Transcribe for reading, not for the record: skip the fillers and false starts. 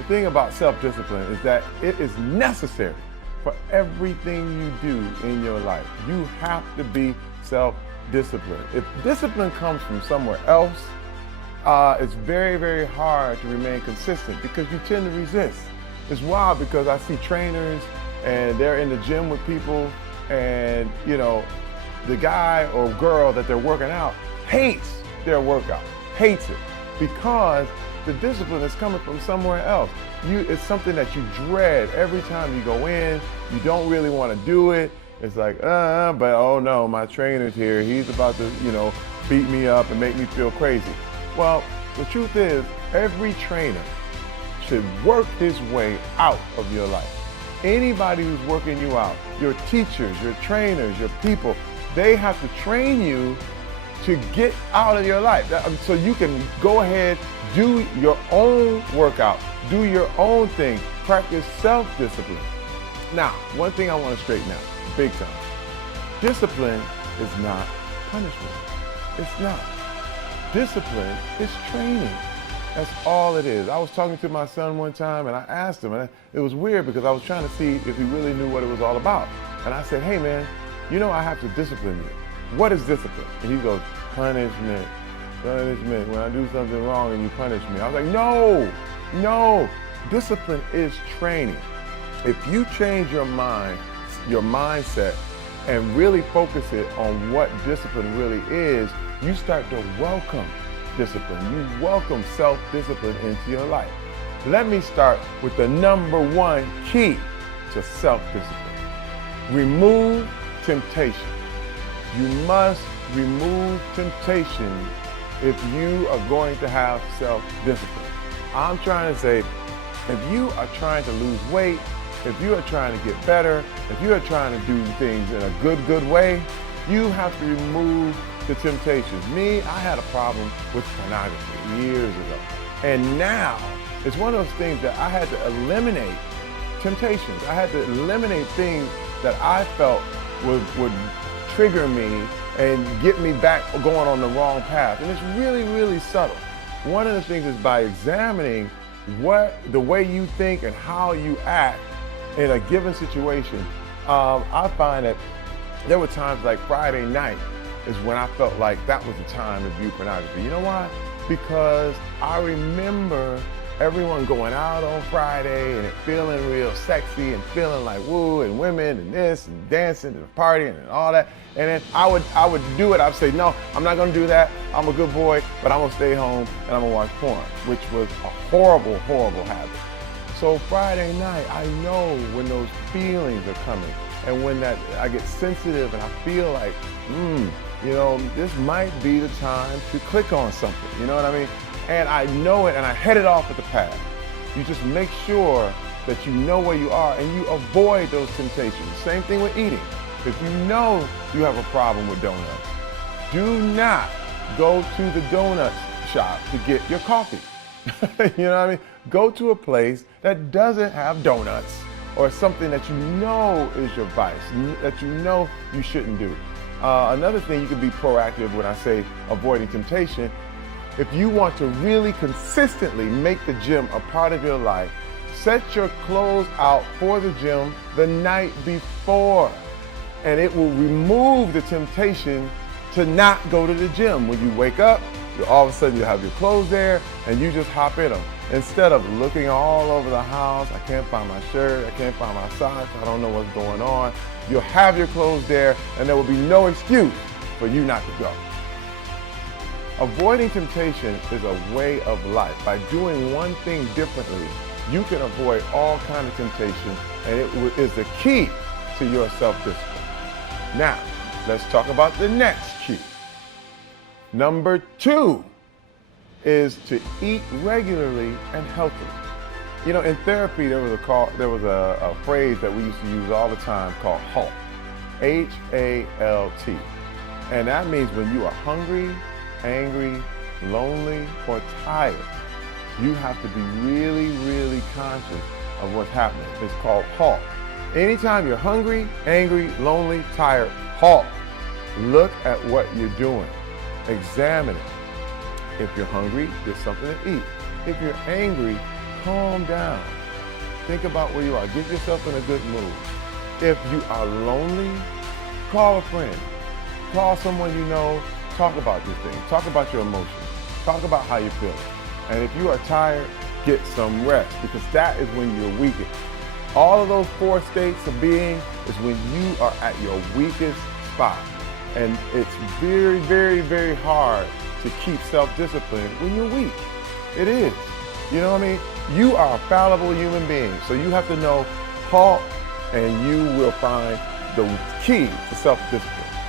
The thing about self-discipline is that it is necessary for everything you do in your life. You have to be self-disciplined. If discipline comes from somewhere else, it's very, very hard to remain consistent because you tend to resist. It's wild because I see trainers and they're in the gym with people, and the guy or girl that they're working out hates their workout, hates it, because the discipline is coming from somewhere else. It's something that you dread every time you go in. You don't really want to do it. It's like, but oh no, my trainer's here. He's about to, beat me up and make me feel crazy. Well, the truth is, every trainer should work his way out of your life. Anybody who's working you out, your teachers, your trainers, your people, they have to train you to get out of your life. So you can go ahead, do your own workout, do your own thing, practice self-discipline. Now, one thing I want to straighten out, big time. Discipline is not punishment. It's not. Discipline is training. That's all it is. I was talking to my son one time and I asked him, and it was weird because I was trying to see if he really knew what it was all about. And I said, hey man, I have to discipline you. What is discipline? And he goes, punishment. Punishment. When I do something wrong and you punish me. I was like, no. Discipline is training. If you change your mind, your mindset, and really focus it on what discipline really is, you start to welcome discipline. You welcome self-discipline into your life. Let me start with the number one key to self-discipline. Remove temptation. You must remove temptation if you are going to have self-discipline. I'm trying to say, if you are trying to lose weight, if you are trying to get better, if you are trying to do things in a good way, you have to remove the temptations. Me, I had a problem with pornography years ago. And now, it's one of those things that I had to eliminate temptations. I had to eliminate things that I felt would trigger me and get me back going on the wrong path. And it's really, really subtle. One of the things is by examining the way you think and how you act in a given situation. I find that there were times like Friday night is when I felt like that was the time to view pornography. You know why? Because I remember everyone going out on Friday and it feeling real sexy and feeling like woo, and women and this and dancing and partying and all that. And then I would do it. I'd say, no, I'm not gonna do that. I'm a good boy, but I'm gonna stay home and I'm gonna watch porn, which was a horrible, horrible habit. So Friday night, I know when those feelings are coming and when I get sensitive and I feel like, this might be the time to click on something, you know what I mean? And I know it and I head it off at the path. You just make sure that you know where you are and you avoid those temptations. Same thing with eating. If you know you have a problem with donuts, do not go to the donut shop to get your coffee. You know what I mean? Go to a place that doesn't have donuts or something that you know is your vice, that you know you shouldn't do. Another thing, you can be proactive when I say avoiding temptation. If you want to really consistently make the gym a part of your life, set your clothes out for the gym the night before, and it will remove the temptation to not go to the gym. When you wake up, all of a sudden you have your clothes there and you just hop in them. Instead of looking all over the house, I can't find my shirt, I can't find my socks, I don't know what's going on. You'll have your clothes there and there will be no excuse for you not to go. Avoiding temptation is a way of life. By doing one thing differently, you can avoid all kinds of temptation, and it is the key to your self-discipline. Now, let's talk about the next key. Number 2 is to eat regularly and healthily. In therapy, there was a phrase that we used to use all the time called HALT, H-A-L-T. And that means when you are hungry, angry, lonely, or tired, you have to be really, really conscious of what's happening. It's called HALT. Anytime you're hungry, angry, lonely, tired, HALT. Look at what you're doing. Examine it. If you're hungry, get something to eat. If you're angry, calm down. Think about where you are. Get yourself in a good mood. If you are lonely, call a friend. Call someone you know. Talk about these things. Talk about your emotions. Talk about how you're feeling. And if you are tired, get some rest, because that is when you're weakest. All of those 4 states of being is when you are at your weakest spot. And it's very, very, very hard to keep self-discipline when you're weak. It is. You know what I mean? You are a fallible human being, so you have to know halt, and you will find the key to self-discipline.